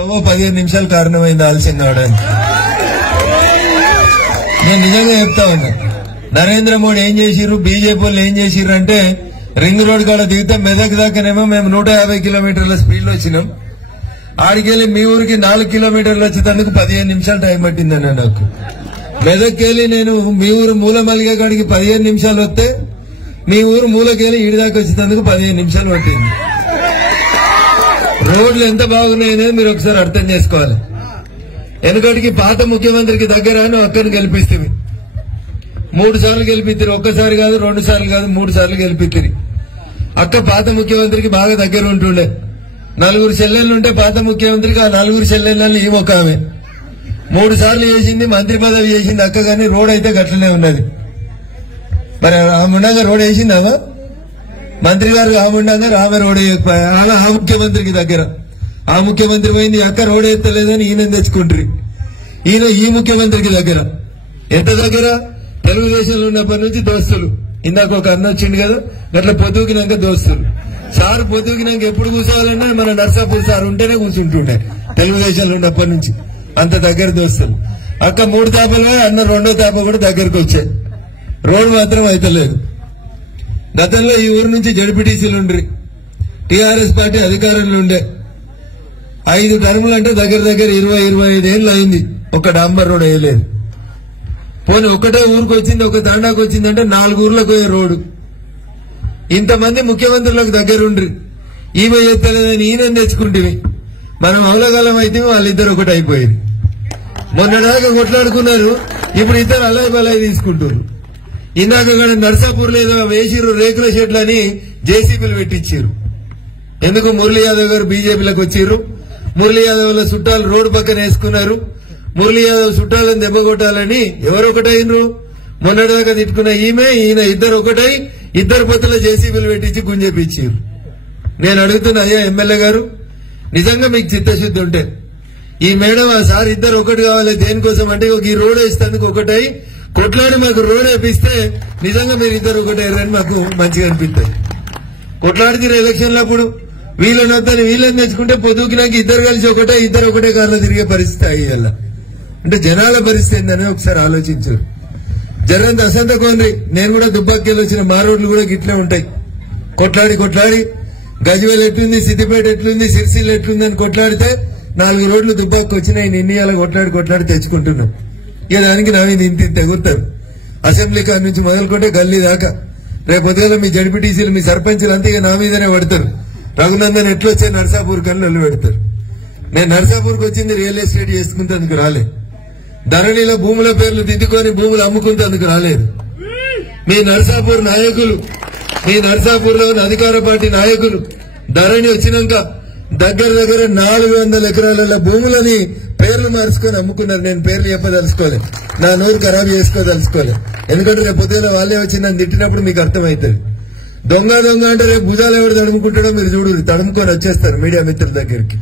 15 నిమిషాలు కారణమైంది ఆలస్యంగా అవడానికి. నేను నిజంగా చెప్తా ఉన్నా, నరేంద్ర మోడీ ఏం చేసిర్రు, బీజేపీ వాళ్ళు ఏం చేసిర్రు అంటే రింగ్ రోడ్ కాడ దిగితే మెదక్ దాకానేమో మేము 150 కిలోమీటర్ల స్పీడ్ లో వచ్చినాం. ఆడికెళ్ళి మీ ఊరికి 4 కిలోమీటర్లు వచ్చేందుకు 15 నిమిషాలు టైం పట్టిందన్న నాకు. మెదక్కెళ్ళి నేను మీ ఊరు మూలమల్లిగ కాడికి 15 నిమిషాలు వస్తే మీ ఊరు మూలకెళ్ళి ఈడి దాకా వచ్చేందుకు 15 నిమిషాలు పట్టింది. రోడ్లు ఎంత బాగున్నాయనేది మీరు ఒకసారి అర్థం చేసుకోవాలి. వెనుకటికి పాత ముఖ్యమంత్రికి దగ్గర నువ్వు అక్కడిని గెలిపిస్తుంది. 3 సార్లు గెలిపిస్తారు, ఒక్కసారి కాదు, 2 సార్లు కాదు, 3 సార్లు గెలిపిస్తారు. అక్క పాత ముఖ్యమంత్రికి బాగా దగ్గర ఉంటుండే. 4 చెల్లెళ్ళు ఉంటే పాత ముఖ్యమంత్రికి ఆ 4 చెల్లెళ్ళని ఈ ఒక ఆమె 3 సార్లు చేసింది, మంత్రి పదవి చేసింది అక్క. కానీ రోడ్ అయితే గట్లనే ఉన్నది. మరి ఆమె ఉండగా రోడ్ వేసిందా? మంత్రి గారు ఆమె ఉండగా ఆమె రోడ్ వేయకపోయా. అలా ఆ ముఖ్యమంత్రికి దగ్గర ఆ ముఖ్యమంత్రి పోయింది, అక్క రోడ్ ఎత్తలేదని ఈయన తెచ్చుకుంటారు. ఈయన ఈ ముఖ్యమంత్రికి దగ్గర ఎంత దగ్గర? తెలుగుదేశంలో ఉన్నప్పటి నుంచి దోస్తులు. ఇందాక ఒక అన్న వచ్చింది కదా, గట్ల పొద్దుకినాక దోస్తులు. సార్ పొద్దుకినాక ఎప్పుడు కూర్చోవాలన్నా మన నర్సాపూర్ సార్ ఉంటేనే కూర్చుంటుండే. తెలుగుదేశంలో ఉన్నప్పటి నుంచి అంత దగ్గర దోస్తులు. అక్క 3 తాపలుగా అన్న 2వ తాప కూడా దగ్గరకు వచ్చాయి. రోడ్ మాత్రం అయితలేదు. గతంలో ఈ ఊరు నుంచి జడ్పీటీసీలు ఉండ్రి, టీఆర్ఎస్ పార్టీ అధికారంలో ఉండే. 5 టర్ములు అంటే దగ్గర 20-25 ఏళ్ళు అయింది. ఒక డాంబర్ రోడ్ వేయలేదు. పోనీ ఒకటే ఊరికి వచ్చింది, ఒక తాండాకు వచ్చిందంటే 4 ఊర్లకు పోయే రోడ్డు. ఇంతమంది ముఖ్యమంత్రులకు దగ్గరుండ్రి, ఈమె చేస్తలేదని ఈయన తెచ్చుకుంటేవి. మనం అవలగాలం అయితే వాళ్ళిద్దరు ఒకటి అయిపోయింది. మొన్నదాకా కొట్లాడుకున్నారు, ఇప్పుడు ఇద్దరు అలాయ్ బలాయి తీసుకుంటారు. ఇందాక నర్సాపూర్ లేదా వేసిర్రు రేకుల షెడ్లని జేసీబీలు పెట్టించారు. ఎందుకు? మురళీ యాదవ్ గారు బీజేపీలకు వచ్చిర్రు. మురళీ యాదవ్ చుట్టాలు రోడ్డు పక్కన వేసుకున్నారు. మురళీ యాదవ్ చుట్టాలను దెబ్బకొట్టాలని ఎవరొకటైనరు? మొన్నటిదాకా తిట్టుకున్న ఈమె ఈయన ఇద్దరు ఒకటై 2 పొత్తుల జేసీబీలు పెట్టించి గుంజేపిచ్చారు. నేను అడుగుతున్నా, అయ్యా ఎమ్మెల్యే గారు, నిజంగా మీకు చిత్తశుద్ధి ఉంటే ఈ మేడం ఆ సార్ ఇద్దరు ఒకటి కావాలి. దేనికోసం అంటే ఈ రోడ్ వేసేందుకు ఒకటై కొట్లాడి మాకు రోడ్ వేపిస్తే నిజంగా మీరు ఇద్దరు ఒకటయ్యారని మాకు మంచిగా అనిపిస్తుంది. కొట్లాడితే ఎలక్షన్లప్పుడు వీళ్ళని వద్దని వీళ్ళని తెచ్చుకుంటే పొద్దుకి నాకు ఇద్దరు కలిసి ఇద్దరు ఒకటే కారులో తిరిగే పరిస్థితి అయ్యేళ్ళ. అంటే జనాల పరిస్థితి ఏందని ఒకసారి ఆలోచించారు. జరంత అసంత కోండ్రి. నేను కూడా దుబ్బాక్కేలు వచ్చిన మా రోడ్లు కూడా గిట్లే ఉంటాయి. కొట్లాడి గజ్వేల్ ఎట్లుంది, సిద్దిపేట ఎట్లుంది, సిరిసిల్ల ఎట్లుంది అని కొట్లాడితే 4 రోడ్లు దుబ్బాకి వచ్చినాయి. నిన్నయాల కొట్లాడి తెచ్చుకుంటున్నాను. ఇక దానికి నా మీద ఇంత ఎగురుతారు. అసెంబ్లీ కాడ నుంచి మొదలుకుంటే గల్లీ దాకా. రేపు ఉదయం మీ జడ్పీటీసీలు, మీ సర్పంచులు అంతా ఇక నా మీదనే పడతారు. రఘునందన్ ఎట్లొచ్చే నర్సాపూర్ కన్నా నల్లు పెడతారు. నేను నర్సాపూర్కి వచ్చింది రియల్ ఎస్టేట్ చేసుకుంటేందుకు రాలేదు. ధరణిలో భూముల పేర్లు దిద్దుకొని భూములు అమ్ముకుంటేందుకు రాలేదు. మీ నర్సాపూర్ నాయకులు, మీ నర్సాపూర్లో అధికార పార్టీ నాయకులు ధరణి వచ్చినాక దగ్గర 400 ఎకరాల భూములని పేర్లు మార్చుకొని అమ్ముకున్నారు. నేను పేర్లు చెప్పదలుచుకోలేదు, నా నోరు ఖరాబ్ చేసుకోదలుచుకోలేదు. ఎందుకంటే రేపు పొద్దున వాళ్ళే వచ్చి నన్ను తిట్టినప్పుడు మీకు అర్థమవుతుంది. దొంగ అంటే రేపు భుజాలు ఎవరు తడుముకుంటాడో మీరు చూడు, తడుముకొని వచ్చేస్తారు మీడియా మిత్రుల దగ్గరికి.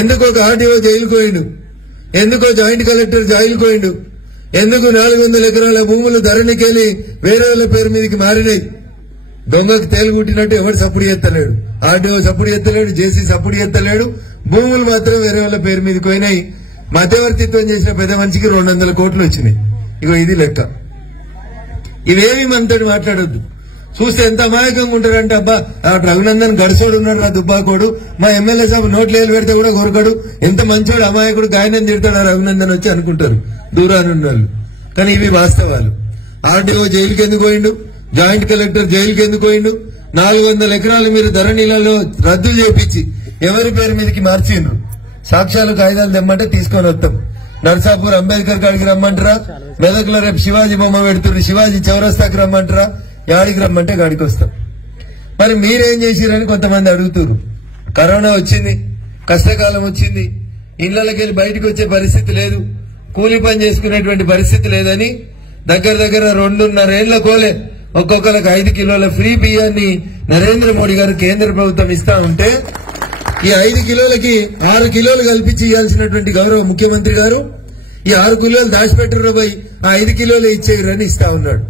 ఎందుకు ఒక ఆర్టీఓ జైలుకు పోయిండు, ఎందుకో జాయింట్ కలెక్టర్ జైలుకు పోయిండు, ఎందుకు 400 ఎకరాల భూములు ధరణికెళ్లి వేరే వాళ్ళ పేరు మీదకి మారినాయి. దొంగకు తేలు కుట్టినట్టు ఎవరు సప్పుడు ఎత్తలేడు, ఆర్డీఓ సప్పుడు ఎత్తలేడు, జేసీ సప్పుడు ఎత్తలేడు. భూములు మాత్రం వేరే వాళ్ళ పేరు మీదకి పోయినాయి. మధ్యవర్తిత్వం చేసిన పెద్ద మనిషికి 200 కోట్లు వచ్చినాయి. ఇగో ఇది లెక్క. ఇవేమి మనతో మాట్లాడొద్దు. చూస్తే ఎంత అమాయకంగా ఉంటారంటే, అబ్బా రఘునందన్ గడిసోడు ఉన్నాడు, నా దుబ్బాకోడు, మా ఎమ్మెల్యే సాబ్ నోట్లు వేలు పెడితే కూడా కొరకడు, ఎంత మంచోడు అమాయకుడు, గాయనం తిడతాడు ఆ రఘునందన్ వచ్చి అనుకుంటారు దూరానున్న వాళ్ళు. కానీ ఇవి వాస్తవాలు. ఆర్డీఓ జైలుకి ఎందుకు పోయిండు, జాయింట్ కలెక్టర్ జైలుకి ఎందుకు పోయిండు? 400 ఎకరాలు మీరు ధరణిలలో రద్దు చేపించి ఎవరి పేరు మీదకి మార్చిండ్రు. సాక్ష్యాలు కాగితాలు తెమ్మంటే తీసుకొని వస్తాం. నర్సాపూర్ అంబేద్కర్ కాడికి రమ్మంటారా? మెదక్లో రేపు శివాజీ బొమ్మ పెడుతున్నారు, శివాజీ చౌరస్తాకి రమ్మంటారా? యాడికి రమ్మంటే గాడికి వస్తాం. మరి మీరేం చేసిరని కొంతమంది అడుగుతున్నారు. కరోనా వచ్చింది, కష్టకాలం వచ్చింది, ఇళ్లకెళ్లి బయటకు వచ్చే పరిస్థితి లేదు, కూలి పని చేసుకునేటువంటి పరిస్థితి లేదని దగ్గర 2.5 ఏళ్ల కోలే ఒక్కొక్కరికి 5 కిలోల ఫ్రీ బియ్యాన్ని నరేంద్ర మోడీ గారు కేంద్ర ప్రభుత్వం ఇస్తా ఉంటే, ఈ 5 కిలోలకి 6 కిలోలు కల్పించి ఇవ్వాల్సినటువంటి గౌరవ ముఖ్యమంత్రి గారు ఈ 6 కిలోలు దాచిపెట్టారు పోయి ఆ 5 కిలోలు ఇచ్చేయరని ఇస్తా ఉన్నాడు.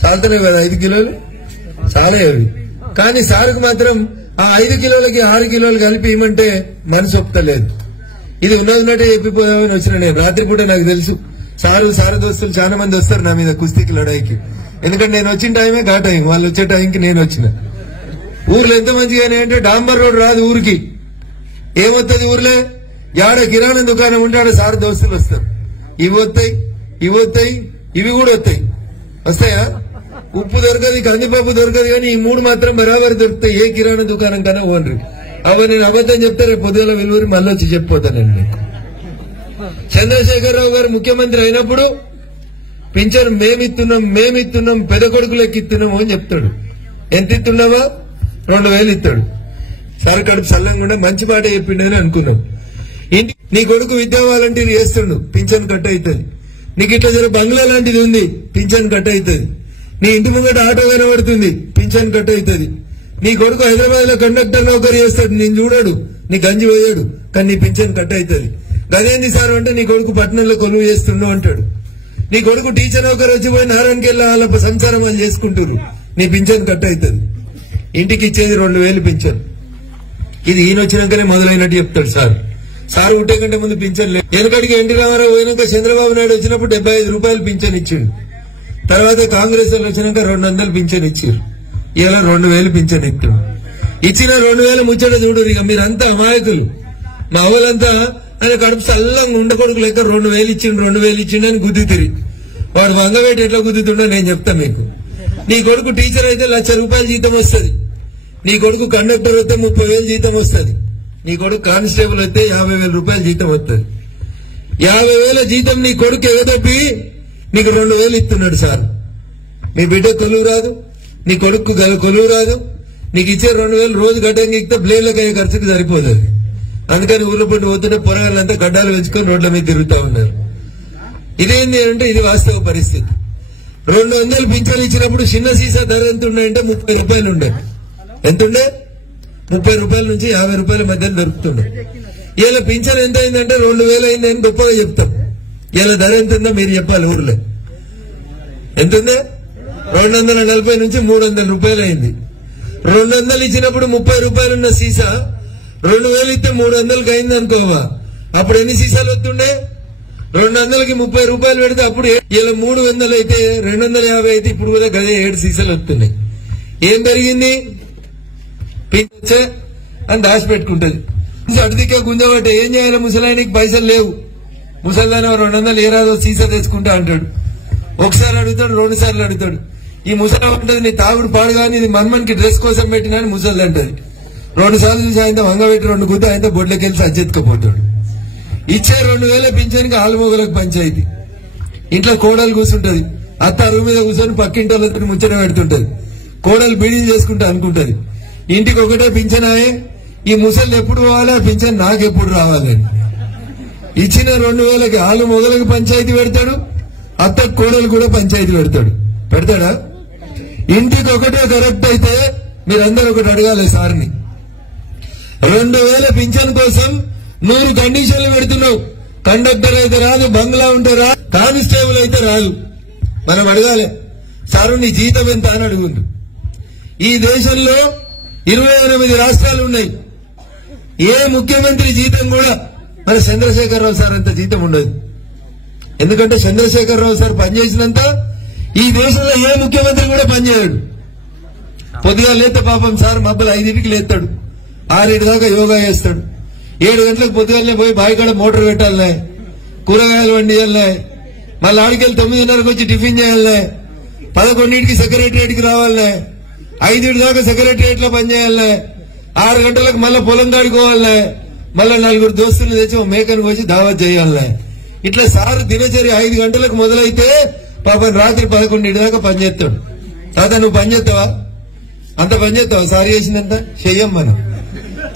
చాలుతున్నాయి కదా 5 కిలోలు, చాలే అవి. కానీ సార్కు మాత్రం ఆ 5 కిలోలకి 6 కిలోలు కలిపి ఇవ్వమంటే మనసు ఒప్పుతలేదు. ఇది ఉన్నట్టే చెప్పిపోదామని వచ్చిన నేను. రాత్రిపూట నాకు తెలుసు సారు దోస్తులు చాలా మంది వస్తారు నా మీద కుస్తీకి లడాయికి. ఎందుకంటే నేను వచ్చిన టైమే ఘా టైం, వాళ్ళు వచ్చే టైంకి నేను వచ్చిన. ఊర్లో ఎంత మంచిగానే అంటే డాంబర్ రోడ్ రాదు ఊరికి. ఏమొస్తుంది ఊర్లో? యాడ కిరాణా దుకాణం ఉంటే ఆడ సారు దోస్తులు వస్తారు. ఇవి వస్తాయి, ఇవి కూడా వస్తాయా? ఉప్పు దొరకదు, కందిపప్పు దొరకదు, కానీ ఈ 3 మాత్రం బరాబర్ దొరుకుతాయి. ఏ కిరాణా దుకాణం కన్నా ఓనరు. అవి నేను అబద్దం చెప్తే రేపు పొద్దున వెలువరి మళ్ళీ వచ్చి చెప్పిపోతానండి మీకు. చంద్రశేఖరరావు గారు ముఖ్యమంత్రి అయినప్పుడు పింఛను మేమిస్తున్నాం పెద్ద కొడుకులకి ఇస్తున్నాము అని చెప్తాడు. ఎంత ఇస్తున్నావా? 2000 ఇస్తాడు. సార్ కడుపు చల్లంగా మంచి మాట చెప్పిండని అనుకున్నాం. ఇంటి నీ కొడుకు విద్యా వాలంటీర్ చేస్తుండు, పింఛన్ కట్ అవుతుంది. నీకు ఇట్లా జర బంగ్లా లాంటిది ఉంది, పింఛన్ కట్ అవుతుంది. నీ ఇంటి ముంగట ఆటో కనబడుతుంది, పింఛన్ కట్ అవుతుంది. నీ కొడుకు హైదరాబాద్ లో కండక్టర్ నౌకరీ చేస్తాడు, నేను చూడాడు, నీ గంజి వేయడు, కానీ నీ పింఛన్ కట్ అవుతుంది. గదేంది సార్ అంటే నీ కొడుకు పట్టణంలో కొలువు చేస్తుండు అంటాడు. నీ కొడుకు టీచర్ నౌకరు వచ్చిపోయి నారాయణకెళ్ళి వాళ్ళ సంసారం వాళ్ళు చేసుకుంటారు, నీ పింఛన్ కట్ అవుతుంది. ఇంటికి ఇచ్చేది 2000 పింఛన్. ఇది ఈయన వచ్చినాకనే మొదలైనట్టు చెప్తాడు సార్ ఉంటే కంటే ముందు పింఛన్ లేదు. వెనకడికి ఎన్టీ రామారావు పోయినాక చంద్రబాబు నాయుడు వచ్చినప్పుడు 75 రూపాయలు పింఛన్ ఇచ్చిండు. తర్వాత కాంగ్రెస్ వాళ్ళు వచ్చినాక 200 పింఛన్ ఇచ్చారు. ఇలా 2000 పింఛన్ ఇచ్చారు. ఇచ్చిన 2000 ముచ్చట చూడరు. ఇక మీరంతా అమాయకులు. మా ఊళ్ళంతా ఆయన కడుపు చల్లంగా ఉండకొడుకు లెక్క 2000 ఇచ్చిండు అని గుద్దుతిరి. వాడు వంగవేటి ఎట్లా గుద్దుతుండో నేను చెప్తాను మీకు. నీ కొడుకు టీచర్ అయితే 1,00,000 రూపాయలు జీతం వస్తుంది. నీ కొడుకు కండక్టర్ అయితే 30,000 జీతం వస్తుంది. నీ కొడుకు కానిస్టేబుల్ అయితే 50,000 రూపాయలు జీతం వస్తుంది. 50,000 జీతం నీ కొడుకు ఎగదొప్పి నీకు 2000 ఇస్తున్నాడు సార్. మీ బిడ్డ కొలువు రాదు, నీ కొడుకు కొలువు రాదు. నీకు ఇచ్చే 2000 రోజు గడ్డంగా ఇస్తే బ్లేడ్లకు అయ్యే ఖర్చుకు సరిపోదు. అందుకని ఊళ్ళో పుట్టి పోతుంటే పొరగాళ్ళంతా గడ్డాలు పెంచుకొని రోడ్ల మీద తిరుగుతా ఉన్నారు. ఇదేంటి అంటే ఇది వాస్తవ పరిస్థితి. 200 పింఛన్లు ఇచ్చినప్పుడు చిన్న సీసా ధర ఎంత ఉన్నాయంటే 30 రూపాయలు ఉండే. ఎంతుండే? 30 రూపాయల నుంచి 50 రూపాయల మధ్య దొరుకుతుండే. ఇలా పింఛన్ ఎంత అయిందంటే 2000 అయింది అని గొప్పగా చెప్తాం. ఇలా ధర ఎంత ఉందో మీరు చెప్పాలి. ఊర్లో ఎంతుందే? 240 నుంచి 300 రూపాయలు అయింది. 200 ఇచ్చినప్పుడు 30 రూపాయలు ఉన్న సీసా 2000 ఇస్తే 300కి అయింది అనుకోవా, అప్పుడు ఎన్ని సీసాలు వస్తుండే? 200కి 30 రూపాయలు పెడితే అప్పుడు ఇలా 300 అయితే 250 అయితే ఇప్పుడు కూడా గదే 7 సీసాలు వస్తున్నాయి. ఏం జరిగింది? పింఛే అని దాచిపెట్టుకుంటది. అటుదిక్కే గుంజబట్టే ఏం చేయాలి? ముసలాయనికి పైసలు లేవు. ముసలాయన 200 ఏరాదో సీసా తెచ్చుకుంటా అంటాడు. ఒకసారి అడుగుతాడు, 2 సార్లు అడుగుతాడు. ఈ ముసలా ఉంటది నీ తాగుడు పాడు కానీ ఇది మన్మన్కి డ్రెస్ కోసం పెట్టినా ముసలి అంటది. 2 సార్లు చూసి ఆయన వంగబెట్టి 2 గుద్ద ఆయన బొడ్లకెళ్ళి సజ్జెత్తుకుపోతాడు. ఇచ్చే 2000 పింఛన్కి ఆలుమోగలకు పంచాయతీ. ఇంట్లో కోడలు కూర్చుంటది. అత్త అరువు మీద కూర్చొని పక్కింటి వాళ్ళతో ముచ్చట పెడుతుంటది. కోడలు బీడీలు చేసుకుంటా అనుకుంటది. ఇంటికి ఒకటే పింఛనాయే, ఈ ముసలి ఎప్పుడు పోవాలా, పింఛన్ నాకెప్పుడు రావాలని. ఇచ్చిన 2000కి ఆలుమోగలకు పంచాయతీ పెడతాడు, అత్త కోడలు కూడా పంచాయతీ పెడతాడా? ఇంటికి ఒకటే కరెక్ట్ అయితే మీరందరూ ఒకటి అడగాలి సార్ని. 2000 పింఛన్ కోసం 100 కండిషన్లు పెడుతున్నావు. కండక్టర్ అయితే రాదు, బంగ్లా ఉంటే రాదు, కానిస్టేబుల్ అయితే రాదు. మనం అడగాలి, సారు నీ జీతం ఎంత అని అడుగుండు. ఈ దేశంలో 28 రాష్ట్రాలు ఉన్నాయి. ఏ ముఖ్యమంత్రి జీతం కూడా మన చంద్రశేఖరరావు సార్ అంత జీతం ఉండదు. ఎందుకంటే చంద్రశేఖరరావు సార్ పనిచేసినంత ఈ దేశంలో ఏ ముఖ్యమంత్రి కూడా పనిచేయడు. పొద్దుగా లేతే పాపం సార్ మబ్బులు 5ంటికి లేస్తాడు, 6 దాకా యోగా చేస్తాడు. 7 గంటలకు పొద్దుగానే పోయి బాయికాడ మోటార్ పెట్టాలనే, కూరగాయలు వండియాలనే, మళ్ళీ ఆడికెళ్ళి 9:30కి వచ్చి టిఫిన్ చేయాలనే, 11ంటికి సెక్రటరియట్కి రావాలనే, 5 దాకా సెక్రటరియట్ లో పనిచేయాలనే, 6 గంటలకు మళ్ళీ పొలం కాడుకోవాలనే, మళ్ళీ 4 దోస్తులు తెచ్చి మేకను వచ్చి దావత్ చేయాలనే. ఇట్లా సార్ దినచర్య 5 గంటలకు మొదలైతే పాపం రాత్రి 11 దాకా పనిచేస్తాడు. తాత నువ్వు పనిచేస్తావా? అంత పనిచేస్తావా? సార్ చేసినంత చెయ్యం మనం.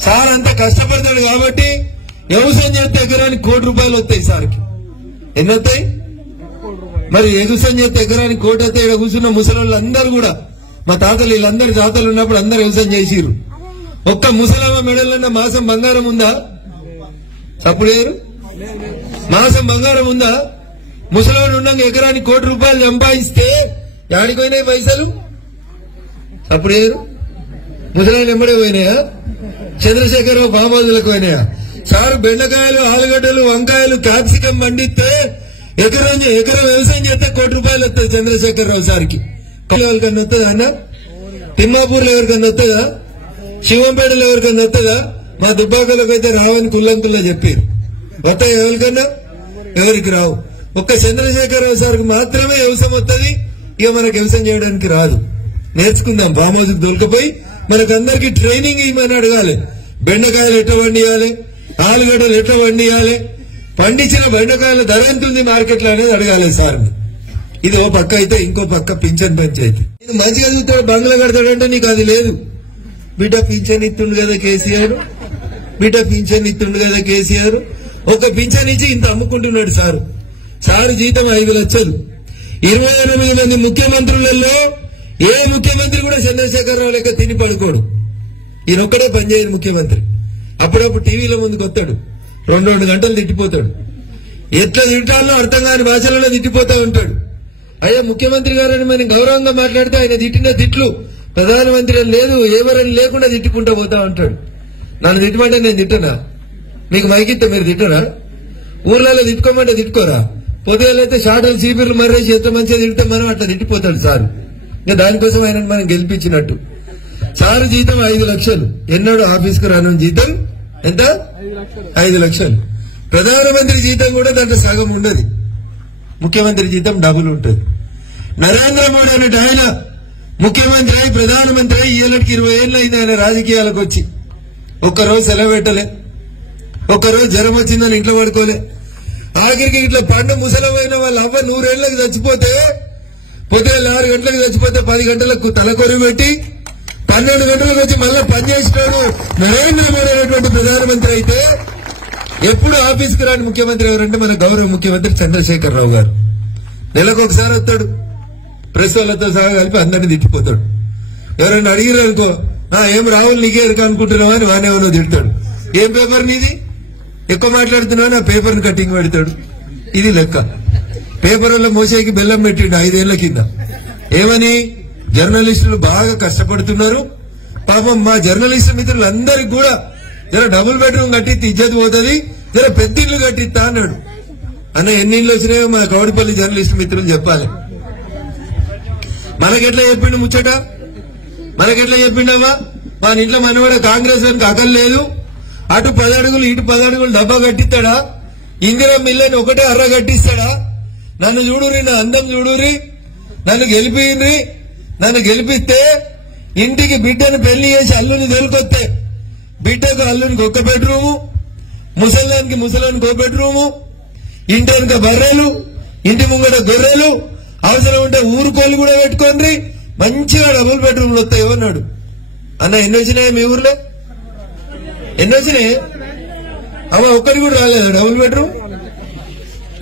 సార్ అంత కష్టపడతాడు కాబట్టి వ్యవసాయం చేస్తే ఎకరానికి 1 కోటి రూపాయలు వస్తాయి సార్కి. ఎన్ని వస్తాయి? మరి వ్యవసాయం చేస్తే ఎకరానికి 1 కోటి వస్తాయి. ఇక్కడ కూర్చున్న ముసలి అందరూ కూడా మా తాతలు వీళ్ళందరి తాతలు ఉన్నప్పుడు అందరు వ్యవసాయం చేసిరు. ఒక్క ముసలమ్మ మెడలన్న మాసం బంగారం ఉందా? చప్పుడేరు మాసం బంగారం ఉందా? ముసలివాడు ఉన్నాక ఎకరానికి 1 కోటి రూపాయలు సంపాదిస్తే యాడిపోయినాయి పైసలు? చప్పుడేరు ముసలాయన ఎంబడే పోయినాయా? చంద్రశేఖరరావు ఫామ్ హౌస్లకు పోయినాయా? సార్ బెండకాయలు, ఆలుగడ్డలు, వంకాయలు, క్యాప్సికం పండిస్తే ఎకరం వ్యవసాయం చేస్తే ₹1,00,00,000 వస్తుంది చంద్రశేఖరరావు సార్కి. ఎవరికన్నా వస్తుందా అన్న? తిమ్మాపూర్లో ఎవరికన్నా వస్తుందా? శివంపేటలో ఎవరికన్నా వస్తుందా? మా దుబ్బాకలకు అయితే రావని కుల్లంకుల్లా చెప్పారు. వస్తాయి ఎవరికన్నా? ఎవరికి రావు. ఒక్క చంద్రశేఖరరావు సార్కి మాత్రమే వ్యవసాయం వస్తుంది. ఇక మనకు వ్యవసాయం చేయడానికి రాదు. నేర్చుకుందాం. ఫామ్ హౌస్కి దొరికిపోయి మనకందరికి ట్రైనింగ్ ఇవ్వమని అడగాలి. బెండకాయలు ఎట్లా వండియాలి, ఆలుగడ్డలు ఎట్లా వండియాలి, పండించిన బెండకాయల ధర ఎంత ఉంది మార్కెట్లో అనేది అడగాలి సార్ని. ఇది ఓ పక్క అయితే ఇంకో పక్క పింఛన్ పంచాయతీ. ఇది మంచిగా చదువుతాడు, బంగ్లా కడతాడంటే నీకు అది లేదు. బిడ్డ పింఛన్ ఇస్తుండు కదా కేసీఆర్, బిడ్డ పింఛన్ ఇస్తుండు కదా కేసీఆర్. ఒక పింఛన్ ఇచ్చి ఇంత అమ్ముకుంటున్నాడు సారు. సారు జీతం 5 లక్షలు. 28 మంది ముఖ్యమంత్రులలో ఏ ముఖ్యమంత్రి కూడా చంద్రశేఖరరావు లెక్క తిని పడుకోడు. ఈయనొక్కడే పనిచేయని ముఖ్యమంత్రి. అప్పుడప్పుడు టీవీలో ముందుకు వస్తాడు, 2 గంటలు తిట్టిపోతాడు. ఎట్లా తిట్టాలో అర్థం కాని భాషలలో తిట్టిపోతా ఉంటాడు. అయ్యా ముఖ్యమంత్రి గారని మనం గౌరవంగా మాట్లాడితే ఆయన తిట్టిన తిట్లు ప్రధానమంత్రి లేదు ఎవరని లేకుండా తిట్టుకుంటూ పోతా ఉంటాడు. నన్ను తిట్టమంటే నేను తిట్టనా? మీకు మైకిస్తే మీరు తిట్టరా? ఊర్లలో తిట్టుకోమంటే తిట్టుకోరా? పొద్దులైతే షాటలు చీపిర్లు మర్రేసి ఎంత మంచిగా తిడితే మనం అట్లా తిట్టిపోతాడు సారు. ఇంకా దానికోసం ఆయన మనం గెలిపించినట్టు. సారు జీతం 5 లక్షలు. ఎన్నడూ ఆఫీస్కు రాను జీతం ఎంత? 5 లక్షలు. ప్రధానమంత్రి జీతం కూడా దాంట్లో సగం ఉండదు. ముఖ్యమంత్రి జీతం డబుల్ ఉంటుంది. నరేంద్ర మోడీ అన్నట్టు ఆయన ముఖ్యమంత్రి అయి ప్రధానమంత్రి అయి ఏళ్ళకి 20 ఏళ్ళు అయింది ఆయన రాజకీయాలకు వచ్చి. ఒక్కరోజు సెలవు పెట్టలే, ఒక్కరోజు జ్వరం వచ్చిందని ఇంట్లో పడుకోలే. ఆఖరికి ఇట్లా పండు ముసలమైన వాళ్ళ అవ్వ 100 ఏళ్లకు చచ్చిపోతే పొద్దున్న 6 గంటలకు చచ్చిపోతే 10 గంటలకు తలకొరి పెట్టి 12 గంటలకు వచ్చి మళ్ళా పనిచేసినాడు నరేంద్ర మోడీ అనేటువంటి ప్రధానమంత్రి. అయితే ఎప్పుడు ఆఫీస్కి రాని ముఖ్యమంత్రి ఎవరంటే మన గౌరవ ముఖ్యమంత్రి చంద్రశేఖరరావు గారు. నెలకు ఒకసారి వస్తాడు, ప్రెస్ వాళ్ళతో సహా కలిపి అందరినీ తిట్టిపోతాడు. ఎవరైనా అడిగిరు అనుకో, ఏం రావులు నీకే ఎరుక అనుకుంటున్నావా అని వానే ఉన్నో తిడతాడు. ఏం పేపర్ నీది, ఎక్కువ మాట్లాడుతున్నావు నా పేపర్ని కటింగ్ పెడతాడు. ఇది లెక్క. పేపర్ వల్ల మోసేకి బెల్లం పెట్టిండు 5 ఏళ్ల కింద. ఏమని? జర్నలిస్టులు బాగా కష్టపడుతున్నారు, పాపం మా జర్నలిస్టు మిత్రులు అందరికి కూడా జర డబుల్ బెడ్రూమ్ కట్టిస్తే ఇజ్జత్ పోతుంది, జర పెద్ద ఇల్లు కట్టిస్తా అన్నాడు. అన్న ఎన్ని ఇళ్ళు వచ్చినాయో మా కౌడిపల్లి జర్నలిస్టు మిత్రులు చెప్పాలి. మనకెట్లా చెప్పిండు ముచ్చట? మనకెట్లా చెప్పిండమ్మా? మన ఇంట్లో మనవాడ కాంగ్రెస్ అని అకలు లేదు, అటు 10 అడుగులు ఇటు 10 అడుగులు డబ్బా కట్టిస్తాడా? ఇందిరా మిల్లని ఒకటే అర్ర కట్టిస్తాడా? నన్ను చూడురి, నా అందం చూడురి, నన్ను గెలిపియండి. నన్ను గెలిపిస్తే ఇంటికి బిడ్డను పెళ్లి చేసి అల్లుని దొరికొస్తే బిడ్డకు అల్లునికి 1 బెడ్రూము, ముసలానికి 1 బెడ్రూము, ఇంటి వెనుక బర్రెలు, ఇంటి ముంగట గొర్రెలు, అవసరం ఉంటే ఊరుకోలు కూడా పెట్టుకోండి, మంచిగా డబుల్ బెడ్రూమ్లు వస్తాయి అన్నాడు. అన్న ఎన్ని వచ్చినాయి మీ ఊర్లో? ఎన్ని వచ్చినాయి? అమ్మ ఒక్కటి కూడా రాలేదు డబుల్ బెడ్రూమ్.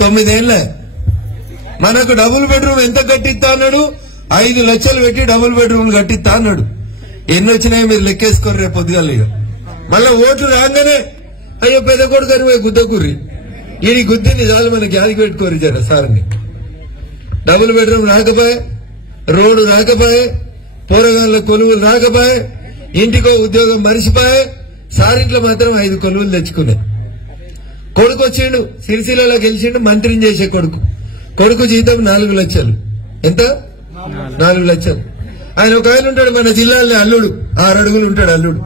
9 ఏళ్ళ మనకు డబుల్ బెడ్రూమ్ ఎంత కట్టిస్తా అన్నాడు? 5 లక్షలు పెట్టి డబుల్ బెడ్రూమ్లు కట్టిస్తా అన్నాడు. ఎన్ని వచ్చినాయి మీరు లెక్కేసుకోరు రేపు పొద్దుగాల. మళ్ళా ఓట్లు రాగానే అయ్యో పెద్ద కొడుకు అని పోయి గుద్దకూర్రి, ఈ గుద్దిని చాలు మనకి యాదికి పెట్టుకోరు జర సార్ని. డబుల్ బెడ్రూమ్ రాకపోయే, రోడ్డు రాకపోయే, పోరగాళ్ళ కొలువులు రాకపోయే, ఇంటికో ఉద్యోగం మరిచిపోయే, సారింట్లో మాత్రం 5 కొలువులు తెచ్చుకున్నాయి. కొడుకు వచ్చిండు, సిరిసిల్లలో గెలిచిండు, మంత్రిని చేసే కొడుకు. కొడుకు జీతం 4 లక్షలు. ఎంత? 4 లక్షలు. ఆయన ఒక ఆయన ఉంటాడు మన జిల్లాలో అల్లుడు, 6 అడుగులు ఉంటాడు అల్లుడు,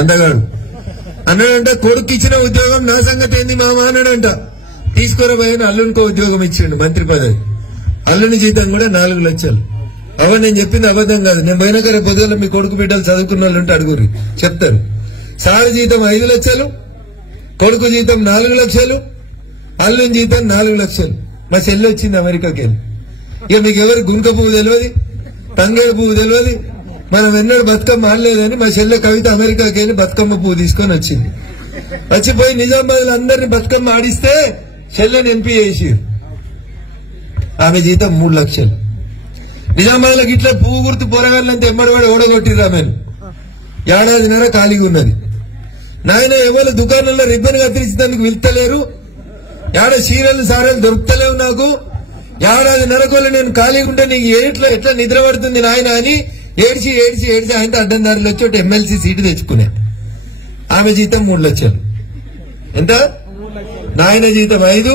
అందగాడు. అన్నాడంట కొడుకు ఇచ్చిన ఉద్యోగం నా సంగతి ఏంది మామ అన్నాడంట. తీసుకురాబోయిన అల్లునికో ఉద్యోగం ఇచ్చిండు, మంత్రి పదవి. అల్లుని జీతం కూడా 4 లక్షలు. అవ నేను చెప్పింది అబద్ధం కాదు. నేను పోయినాక రేపు పొద్దున్న మీ కొడుకు బిడ్డలు చదువుకున్న వాళ్ళు ఉంటే అడుగురు చెప్తాను. సార్ జీతం 5 లక్షలు, కొడుకు జీతం 4 లక్షలు, అల్లుని జీతం 4 లక్షలు. మా చెల్లి వచ్చింది అమెరికాకి వెళ్ళి. ఇక మీకు ఎవరు గుంక పువ్వు తెలియదు, తంగేడు పువ్వు తెలియదు, మనం ఎన్నడూ బతుకమ్మ ఆడలేదని మా చెల్లె కవిత అమెరికాకి వెళ్ళి బతుకమ్మ పువ్వు తీసుకొని వచ్చింది. వచ్చిపోయి నిజామాబాద్ లో అందరినీ బతుకమ్మ ఆడిస్తే చెల్లెని ఎంపీ చేసి ఆమె జీతం 3 లక్షలు. నిజామాబాద్ లో ఇట్లా పువ్వు గుర్తు పోరగాళ్ళంతా ఎమ్మడివాడు ఓడగొట్టిర్రు. ఆమెను ఏడాదిన్నర ఖాళీగా ఉన్నది. నాయన ఎవరు దుకాణంలో రిబ్బన్ కత్తిరించడానికి వెళ్తలేరు, ఏడ సీరియల్ సారాలు దొరుకుతలేవు నాకు, ఏడాదిన్నరకోళ్ళు నేను ఖాళీగా ఉంటే నీకు ఎట్లా నిద్ర పడుతుంది నాయన అని ఏడ్చి ఏడ్చి ఏడ్చి ఆయనతో అడ్డందారులు వచ్చి ఒకటి ఎమ్మెల్సీ సీటు తెచ్చుకునే. ఆమె జీతం 3 లక్షలు. ఎంత? నాయన జీతం 5,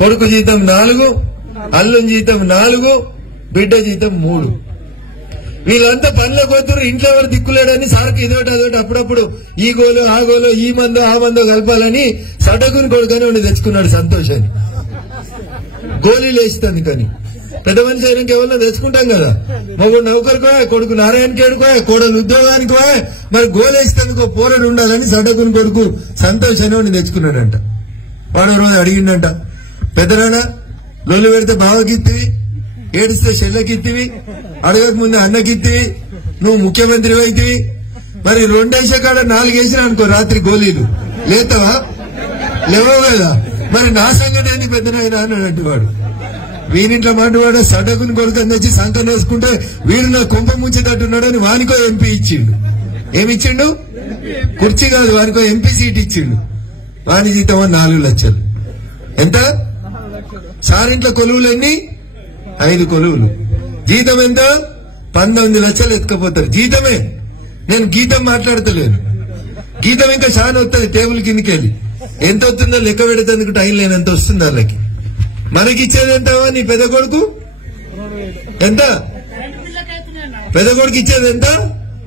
కొడుకు జీతం 4, అల్లుని జీతం 4, బిడ్డ జీతం 3. వీళ్ళంతా పనిలో పోతున్నారు. ఇంట్లో ఎవరు దిక్కులేడని సార్కి ఇదోటి అదోటి అప్పుడప్పుడు ఈ గోలు ఆ గోలు ఈ మందో ఆ మందో కలపాలని సటకుని కొడుకని వాడిని తెచ్చుకున్నాడు సంతోషాన్ని. గోళీలు వేస్తుంది కానీ పెద్ద మనిషి అయినా ఎవరన్నా తెచ్చుకుంటాం కదా. మొగుడు నౌకరుకో, కొడుకు నారాయణకి ఏడుకో, కోడలు ఉద్యోగానికి మరి గోలేసినందుకో పోరడు ఉండాలని సటకుని కొడుకు సంతోషాన్ని వాడిని తెచ్చుకున్నాడంట. వాడు రోజు అడిగిండంట, పెద్దరానా లొల్లు పెడితే బావకిత్తివి, ఏడిస్తే చెల్లకిత్తివి, అడగక ముందు అన్నకిత్తివి, నువ్వు ముఖ్యమంత్రి అయితివి, మరి 2 వేసే కాడ 4 వేసినా అనుకో రాత్రి గోళీలు లేతావా? లేవో కదా. మరి నా సంగతి ఏంది పెద్దనైనా అన్నాడంటే వాడు. వీరింట్లో మాటవాడు సడకుని కొడుకని తెచ్చి సంకం వేసుకుంటే వీడు నా కొంప ముంచేటట్టున్నాడని వానికో ఎంపీ ఇచ్చిండు. ఏమిచ్చిండు? కుర్చీ కాదు, వానికో ఎంపీ సీట్ ఇచ్చిండు. వాని జీతం 4 లక్షలు. ఎంత? సారింట్లో కొలువులన్నీ 5 కొలువులు. జీతం ఎంత? 19 లక్షలు ఎత్తుకపోతారు. జీతమే. నేను గీతం మాట్లాడతలేను. గీతం ఇంకా చాలా వస్తుంది టేబుల్ కిందకి వెళ్ళి. ఎంత వస్తుందో లెక్క పెడతానికి టైం లేనంత వస్తుంది వాళ్ళకి. మనకిచ్చేది ఎంతవా? నీ పెద్ద కొడుకు ఎంత? పెద్ద కొడుకు ఇచ్చేది ఎంత?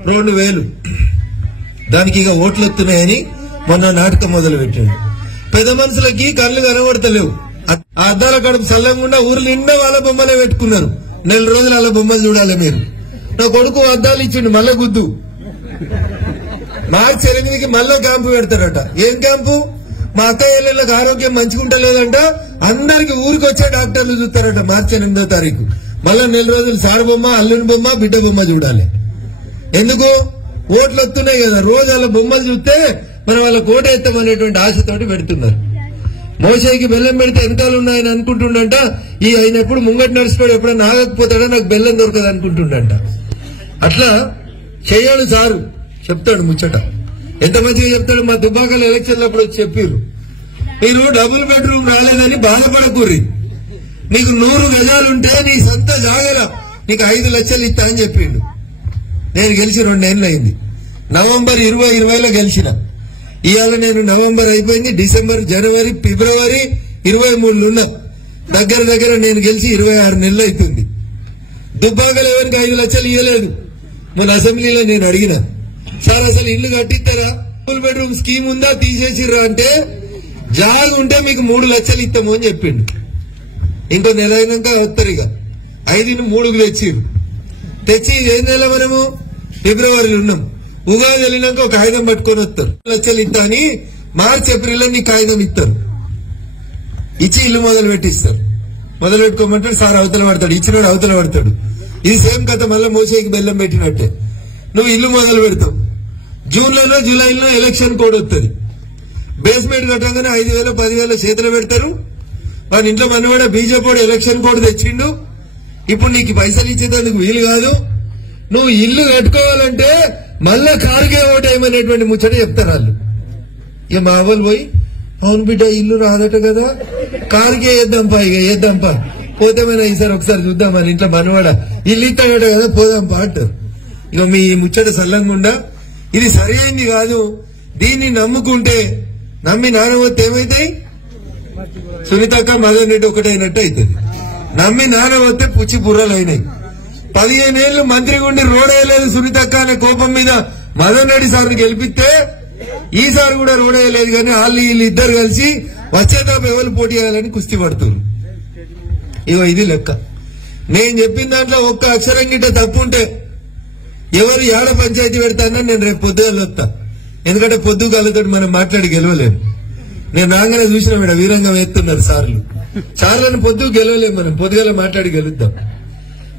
2000. దానికి ఇక ఓట్లు వస్తున్నాయని మొన్న నాటకం మొదలు పెట్టాడు. పెద్ద మనుషులకి కళ్ళు కనబడతలేవు. ఆ అద్దాల కడుపు చల్లంగా ఊరు నిండా వాళ్ళ బొమ్మలే పెట్టుకున్నారు. 4 రోజులు వాళ్ళ బొమ్మలు చూడాలి మీరు. నా కొడుకు అద్దాలు ఇచ్చిండు, మళ్ళా గుద్దు. మార్చి 8కి మళ్ళా క్యాంపు పెడతాడట. ఏం క్యాంపు? మా అక్కయ్యలకు ఆరోగ్యం మంచిగుంటలేదంట, అందరికి ఊరికి వచ్చే డాక్టర్లు చూస్తారట. మార్చి 8వ తారీఖు మళ్ళా 4 రోజులు సార్ బొమ్మ, అల్లుని బొమ్మ, బిడ్డ బొమ్మ చూడాలి. ఎందుకు? ఓట్లు వస్తున్నాయి కదా. రోజు వాళ్ళ బొమ్మలు చూస్తే మనం వాళ్ళ కోట ఎత్తామనేటువంటి ఆశతోటి పెడుతున్నారు. మోషేకి బెల్లం పెడితే వెనకాలు ఉన్నాయని అనుకుంటుండంట. ఈ ఆయన ఎప్పుడు ముంగటి నడిచిపోయాడు, ఎప్పుడన్నా ఆగకపోతాడో నాకు బెల్లం దొరకదు అనుకుంటుండంట. అట్లా చెయ్యాడు సారు, చెప్తాడు ముచ్చట. ఎంత మంచిగా చెప్తాడు. మా దుబ్బాకల ఎలక్షన్లప్పుడు వచ్చి చెప్పారు, మీరు డబుల్ బెడ్రూమ్ రాలేదని బాధపడకూర్రి, నీకు 100 గజాలుంటే నీ సొంత జాగల నీకు 5 లక్షలు ఇస్తా అని చెప్పిండు. నేను గెలిచి 2 ఏళ్ళు అయింది. నవంబర్ 2020లో గెలిచిన. ఇవాళ నేను నవంబర్ అయిపోయింది, డిసెంబర్, జనవరి, ఫిబ్రవరి 23 ఉన్నా. దగ్గర నేను గెలిచి 26 నెలలు అవుతుంది. దుబ్బాకలు ఎవరికి 5 లక్షలు ఇవ్వలేదు. మన అసెంబ్లీలో నేను అడిగిన, సార్ అసలు ఇల్లు కట్టిస్తారా, డబుల్ బెడ్రూమ్ స్కీమ్ ఉందా, తీసేసిర్రా అంటే జాగ ఉంటే మీకు 3 లక్షలు ఇస్తాము అని చెప్పిండు. ఇంకో నెల అయినాక వస్తారు. ఇక 5ని 3కు తెచ్చిరు. తెచ్చి ఏ నెల మనము ఫిబ్రవరిలో ఉన్నాం. ఉగాది వెళ్ళినాక ఒక కాగితం పట్టుకొని వస్తారు. 2 లక్షలు ఇస్తా అని మార్చి ఏప్రిల్లో నీ కాగితం ఇస్తారు. ఇచ్చి ఇల్లు మొదలు పెట్టిస్తారు. మొదలు పెట్టుకోమంటాడు. సార్ అవతల పడతాడు, ఇచ్చినాడు అవతల పడతాడు. ఇది సేమ్ కథ. మళ్ళీ మోసేకి బెల్లం పెట్టినట్టే నువ్వు ఇల్లు మొదలు పెడతావు. జూన్లోనో జూలైలో ఎలక్షన్ కోడ్ వస్తుంది. బేస్మెంట్ కట్టగానే 5,000 10,000 చేతులు పెడతారు. వాడి ఇంట్లో మన కూడా బీజేపీ ఎలక్షన్ కోడ్ తెచ్చిండు. ఇప్పుడు నీకు పైసలు ఇచ్చేందుకు వీలు కాదు. నువ్వు ఇల్లు కట్టుకోవాలంటే మళ్ళా కారుకే ఓటేయమనేటువంటి ముచ్చట చెప్తారు వాళ్ళు. ఇక మా వాళ్ళు పోయి, అవును బిడ్డ ఇల్లు రాదట కదా, కారుకే వేద్దాంపా, ఇక వేద్దాంపా, పోతే మన ఈసారి ఒకసారి చూద్దాం, మన ఇంట్లో మనవాడ ఇల్లు ఇస్తాడట కదా, పోదాంపా అంటారు. ఇక మీ ముచ్చట సల్లంగుండా ఇది సరైనది కాదు. దీన్ని నమ్ముకుంటే నమ్మి నానవస్తే ఏమైతాయి? సునీతక్క మదన్ రెడ్డి ఒకటైనట్టు అవుతుంది. నమ్మి నానవస్తే పుచ్చి బుర్రలు అయినాయి. 15 ఏళ్లు మంత్రిగా ఉండి రోడ్ వేయలేదు సునీతక్క అనే కోపం మీద మదన్ రెడ్డి సార్ని గెలిపిస్తే ఈసారి కూడా రోడ్ వేయలేదు. కానీ వీళ్ళు ఇద్దరు కలిసి వచ్చేటప్పుడు ఎవరు పోటీ చేయాలని కుస్తీ పడుతున్నారు. ఇగో ఇది లెక్క. నేను చెప్పిన దాంట్లో ఒక్క అక్షరం గిట్ట తప్పు ఉంటే ఎవరు ఏడ పంచాయతీ పెడతానని నేను రేపు పొద్దుగాలు వస్తా. ఎందుకంటే పొద్దుగాలతో మనం మాట్లాడి గెలవలేము. నేను రాగానే చూసిన వీడ వీరంగా వేస్తున్నారు సార్లు. సార్లను పొద్దు గెలవలేము, మనం పొద్దుగాల మాట్లాడి గెలుద్దాం.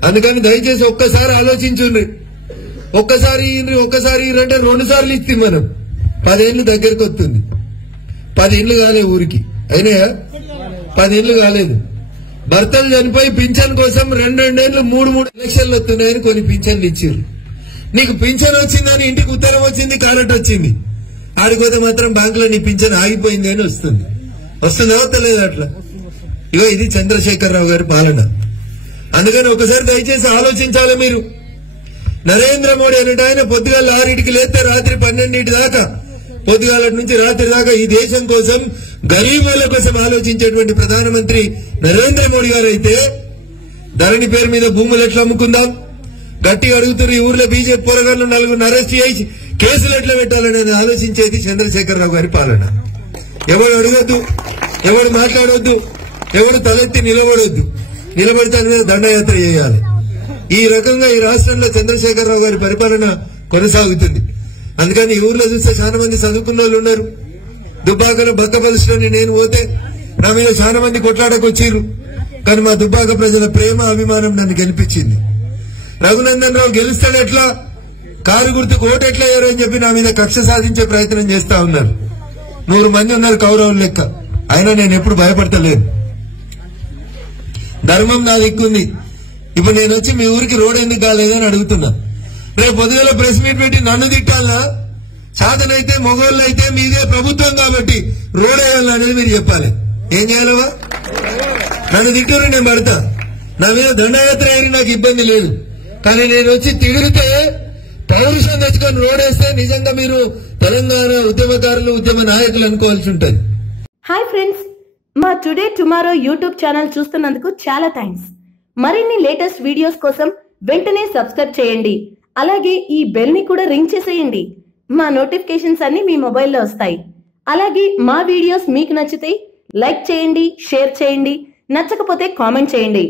అందుకని దయచేసి ఒక్కసారి ఆలోచించుండ్రి. ఒక్కసారి అంటే 2 సార్లు ఇస్తాం మనం. 10 ఏళ్లు దగ్గరికి వస్తుంది. 10 ఇండ్లు కాలే ఊరికి అయినాయా? 10 ఇండ్లు కాలేదు. భర్తలు చనిపోయి పింఛన్ కోసం 2 ఏళ్లు 3 ఎలక్షన్లు వస్తున్నాయని కొన్ని పింఛన్లు ఇచ్చారు. నీకు పింఛన్ వచ్చిందని ఇంటికి ఉత్తరం వచ్చింది, కారట్ వచ్చింది. ఆడిపోతే మాత్రం బ్యాంకులో నీ పింఛన్ ఆగిపోయింది అని వస్తుంది. వస్తుందా వస్తలేదు? అట్లా ఇగో ఇది చంద్రశేఖరరావు గారి పాలన. అందుకని ఒకసారి దయచేసి ఆలోచించాలి. మీరు నరేంద్ర మోడీ అనేట ఆయన పొద్దుగాల 6కి లేస్తే రాత్రి 12 దాకా, పొద్దుగాల నుంచి రాత్రి దాకా ఈ దేశం కోసం, గరీబుల కోసం ఆలోచించేటువంటి ప్రధానమంత్రి నరేంద్ర మోడీ గారు అయితే ధరణి పేరు మీద భూములు ఎట్లా అమ్ముకుందాం, గట్టిగా అడుగుతున్న ఈ ఊర్లో బీజేపీ పోరగాళ్లు 4 అరెస్ట్ చేసి కేసులు ఎట్లా పెట్టాలనేది ఆలోచించేది చంద్రశేఖరరావు గారి పాలన. ఎవరు అడగొద్దు, ఎవరు మాట్లాడొద్దు, ఎవరు తలెత్తి నిలబడొద్దు, నిలబడితే మీద దండయాత్ర చేయాలి. ఈ రకంగా ఈ రాష్ట్రంలో చంద్రశేఖరరావు గారి పరిపాలన కొనసాగుతుంది. అందుకని ఈ ఊర్లో చూస్తే చాలా మంది చదువుకున్న వాళ్ళు ఉన్నారు. దుబ్బాకలో బక్కపల్లిలోని నేను పోతే నా మీద చాలా మంది కొట్లాడకొచ్చిర్రు. కానీ మా దుబ్బాక ప్రజల ప్రేమ అభిమానం నన్ను గెలిపించింది. రఘునందన్ రావు గెలుస్తాడు ఎట్లా, కారు గుర్తుకు ఓటు ఎట్లా అయ్యారు అని చెప్పి నా మీద కక్ష సాధించే ప్రయత్నం చేస్తా ఉన్నారు. 100 మంది ఉన్నారు కౌరవుల లెక్క. అయినా నేను ఎప్పుడు భయపడతలేదు. ధర్మం నా దిక్కుంది. ఇప్పుడు నేను వచ్చి మీ ఊరికి రోడ్ ఎందుకు కాలేదని అడుగుతున్నా. రేపు పొద్దుగల ప్రెస్ మీట్ పెట్టి నన్ను తిట్టాలా, సాధనైతే మగోళ్ళు అయితే మీదే ప్రభుత్వం కాబట్టి రోడ్ వేయాలనేది మీరు చెప్పాలి. ఏం చేయాలవా? నన్ను తిట్టారు, నేను పడతా. నా మీద దండయాత్ర అయ్యి నాకు ఇబ్బంది లేదు. కానీ నేను వచ్చి తిరిగితే పౌరుషం తెచ్చుకొని రోడ్ వేస్తే నిజంగా మీరు తెలంగాణ ఉద్యమకారులు, ఉద్యమ నాయకులు అనుకోవాల్సి ఉంటుంది. హాయ్ ఫ్రెండ్స్, మా టుడే టుమారో యూట్యూబ్ ఛానల్ చూస్తున్నందుకు చాలా థ్యాంక్స్. మరిన్ని లేటెస్ట్ వీడియోస్ కోసం వెంటనే సబ్స్క్రైబ్ చేయండి. అలాగే ఈ బెల్ ని కూడా రింగ్ చేసేయండి. మా నోటిఫికేషన్స్ అన్ని మీ మొబైల్లో వస్తాయి. అలాగే మా వీడియోస్ మీకు నచ్చితే లైక్ చేయండి, షేర్ చేయండి, నచ్చకపోతే కామెంట్ చేయండి.